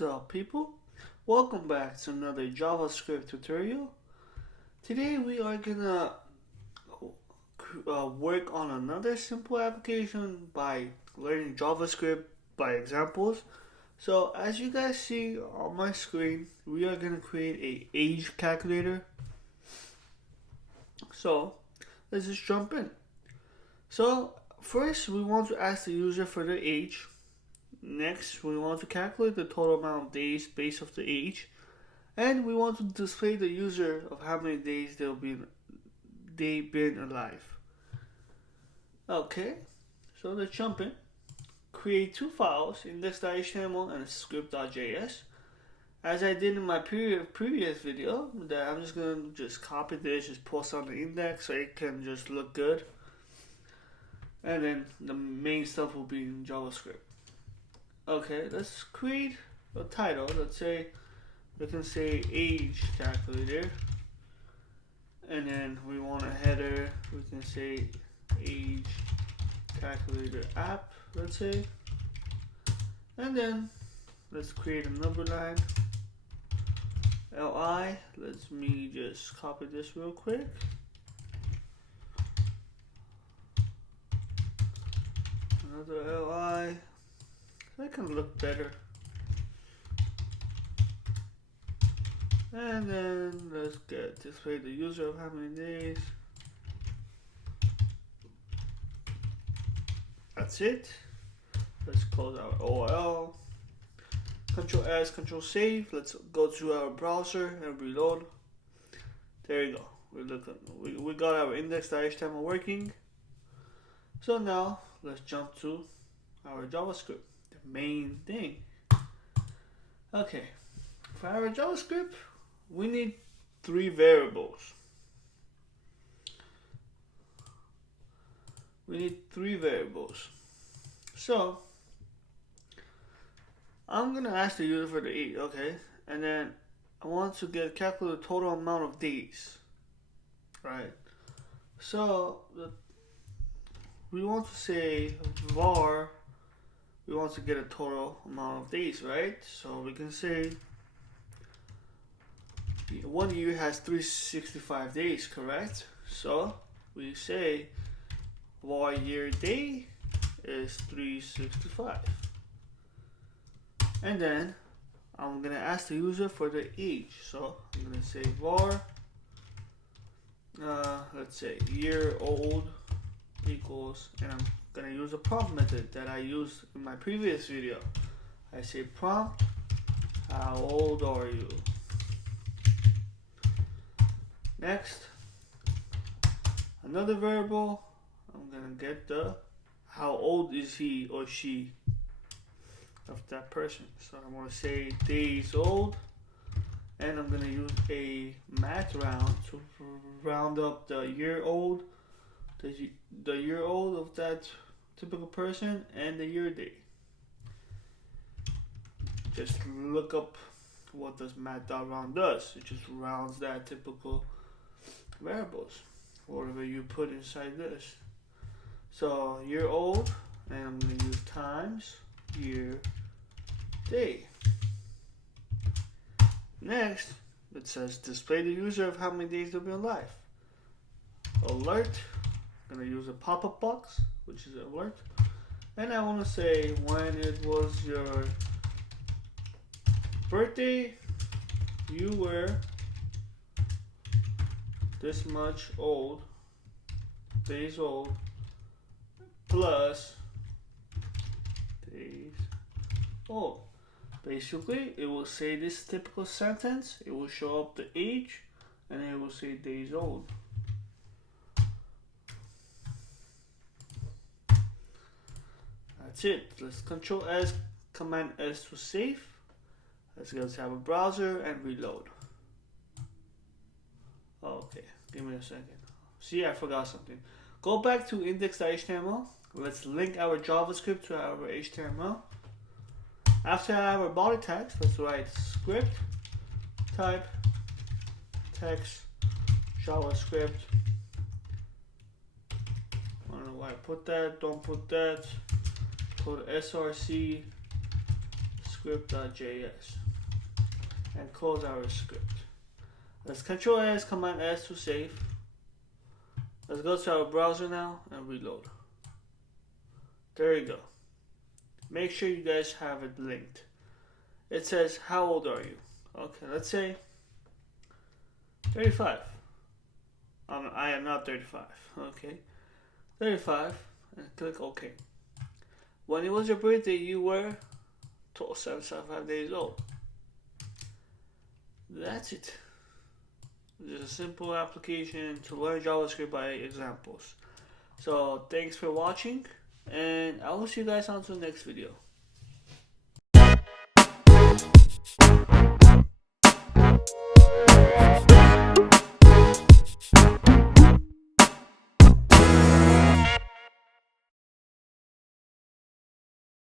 What's up, people? Welcome back to another JavaScript tutorial. Today we are gonna work on another simple application by learning JavaScript by examples. So as you guys see on my screen, we are gonna create a age calculator. So let's just jump in. So first we want to ask the user for their age. Next, we want to calculate the total amount of days based off the age, and we want to display the user of how many days they've been alive. Okay, so let's jump in. Create two files, index.html and script.js. As I did in my previous video, that I'm just gonna copy this, just post on the index so it can just look good, and then the main stuff will be in JavaScript. Okay, let's create a title. Let's say we can say age calculator, and then we want a header. We can say age calculator app, let's say, and then let's create a number line. Li. Let me just copy this real quick. Another li. That can look better. And then let's display the user of how many days. That's it. Let's close our OL. Control S, Control Save. Let's go to our browser and reload. There you go. We got our index.html working. So now let's jump to our JavaScript. Main thing. Okay, for our JavaScript, we need three variables. So I'm gonna ask the user for the age, okay, and then I want to calculate the total amount of days, right? So we want to say var. We want to get a total amount of days, right? So we can say 1 year has 365 days, correct? So we say var year day is 365. And then I'm gonna ask the user for the age. So I'm gonna say var, let's say year old equals, and I'm gonna use a prompt method that I used in my previous video. I say prompt, how old are you? Next, another variable, I'm gonna get the how old is he or she of that person. So I'm gonna say days old, and I'm gonna use a Math.round to round up the year old, the year old of that typical person, and the year day. Just look up what does Math.round does. It just rounds that typical variables, whatever you put inside this. So year old, and I'm going to use times year day. Next, it says display the user of how many days they'll be alive. Alert. I'm gonna use a pop-up box, which is alert, and I want to say when it was your birthday, you were this much old, days old, plus days old. Basically, it will say this typical sentence. It will show up the age, and it will say days old. That's it. Let's Control S, Command S to save. Let's go to our browser and reload. Okay, give me a second. See, I forgot something. Go back to index.html. Let's link our JavaScript to our HTML. After our body tags, let's write script type text JavaScript. I don't know why I put that. Don't put that. Put src script.js and close our script. Let's Control S, Command S to save. Let's go to our browser now and reload. There you go. Make sure you guys have it linked. It says, how old are you? Okay, let's say 35. I am not 35. Okay, 35, and click OK. When it was your birthday, you were 775 days old. That's it. It's a simple application to learn JavaScript by examples. So thanks for watching, and I will see you guys on to the next video.